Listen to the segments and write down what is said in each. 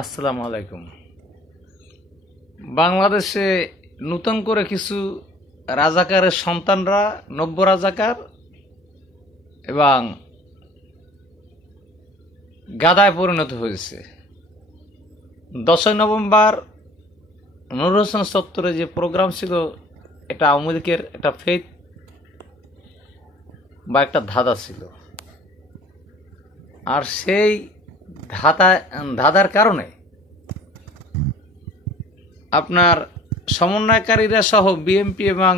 আসসালামু আলাইকুম। বাংলাদেশে নতুন করে কিছু রাজাকারের সন্তানরা নব্য রাজাকার এবং গাদায় পরিণত হয়েছে। 10ই নভেম্বর নূর হোসেন চত্বরে যে প্রোগ্রাম ছিল, এটা আওয়ামী লীগের একটা ফেথ বা একটা ধাঁধা ছিল। আর সেই ধাঁধার কারণে আপনার সমন্বয়কারীরা সহ বিএনপি এবং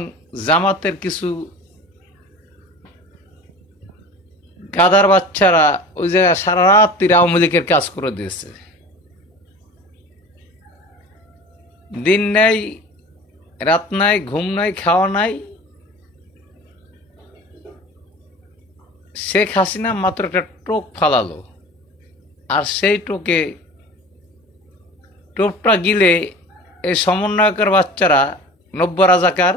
জামাতের কিছু গাদার বাচ্চারা ওই জায়গায় সারা রাত্রি আওয়ামী লীগের কাজ করে দিয়েছে। দিন নেই, রাত নাই, ঘুম নাই, খাওয়া নাই। শেখ হাসিনা মাত্র একটা টোপ ফালালো, আর সেই টোপটা গিলে এই সমন্বয়কের বাচ্চারা নব্য রাজাকার,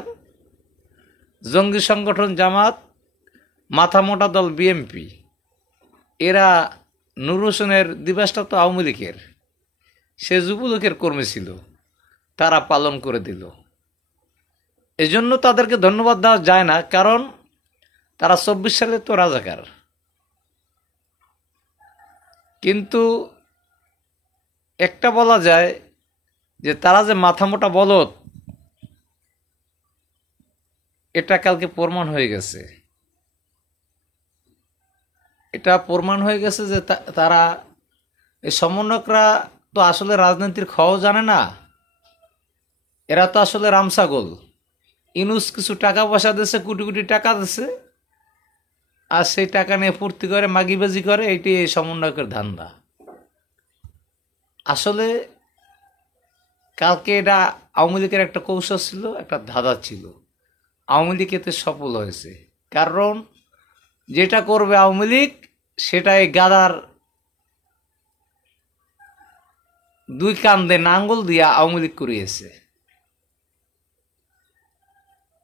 জঙ্গি সংগঠন জামাত, মাথা মোটা দল বিএনপি, এরা নূর হোসেনের দিবসটা তো আওয়ামী লীগের, সে যুবলীগের কর্মী ছিল, তারা পালন করে দিল। এজন্য তাদেরকে ধন্যবাদ দেওয়া যায় না, কারণ তারা 24 সালে তো রাজাকার। কিন্তু একটা বলা যায় যে তারা যে মাথা মোটা বলদ, এটা কালকে প্রমাণ হয়ে গেছে। এটা প্রমাণ হয়ে গেছে যে তারা এই সমন্বয়করা তো আসলে রাজনীতির খাওয়াও জানে না। এরা তো আসলে রামছাগল। ইনুস কিছু টাকা পয়সা দিয়েছে, কোটি কোটি টাকা দিচ্ছে, আর সেই টাকা নিয়ে ফুর্তি করে, মাগিবাজি করে। এইটি এই সমন্বয়কের ধান্দা। আসলে কালকে এটা আওয়ামী লীগের একটা কৌশল ছিল, একটা ধাঁধা ছিল। আওয়ামী লীগ এতে সফল হয়েছে, কারণ যেটা করবে আওয়ামী লীগ সেটাই গাদার দুই কান্দে নাঙ্গল দিয়া আওয়ামী লীগ করিয়েছে।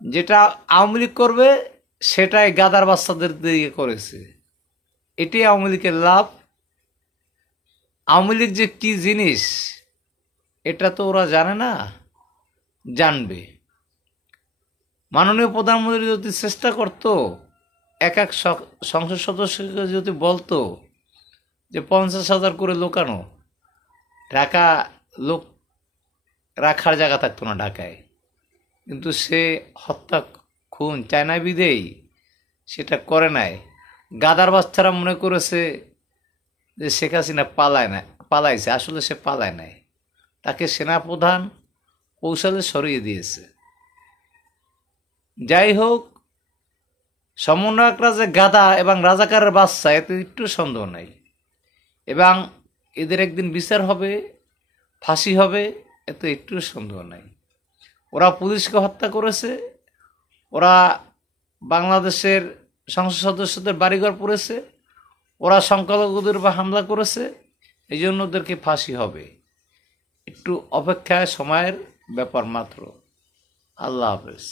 যেটা আওয়ামী লীগ করবে সেটাই গাদার বাচ্চাদের দিয়ে করেছে। এটি আওয়ামী লীগের লাভ। আওয়ামী লীগ যে কি জিনিস এটা তো ওরা জানে না, জানবে। মাননীয় প্রধানমন্ত্রী যদি চেষ্টা করতো, এক এক সংসদ সদস্যকে যদি বলতো যে 50,000 করে লোকানো, ঢাকা লোক রাখার জায়গা থাকতো না ঢাকায়। কিন্তু সে হত্যা, খুন, চায়না বিদেই সেটা করে নাই। গাদার বাচ্চারা মনে করেছে যে শেখ হাসিনা পালাইছে। আসলে সে পালায় নাই, তাকে সেনাপ্রধান কৌশলে সরিয়ে দিয়েছে। যাই হোক, সমন্বয়করা যে গাদা এবং রাজাকারের বাচ্চা, এতে একটু সন্দেহ নাই। এবং এদের একদিন বিচার হবে, ফাঁসি হবে, এতে একটু সন্দেহ নাই। ওরা পুলিশকে হত্যা করেছে, ওরা বাংলাদেশের সংসদ সদস্যদের বাড়িঘর পড়েছে, ওরা সংখ্যালঘুদের উপর হামলা করেছে। এই জন্য ওদেরকে ফাঁসি হবে। একটু অপেক্ষায় সময়ের ব্যাপার মাত্র। আল্লাহ হাফেজ।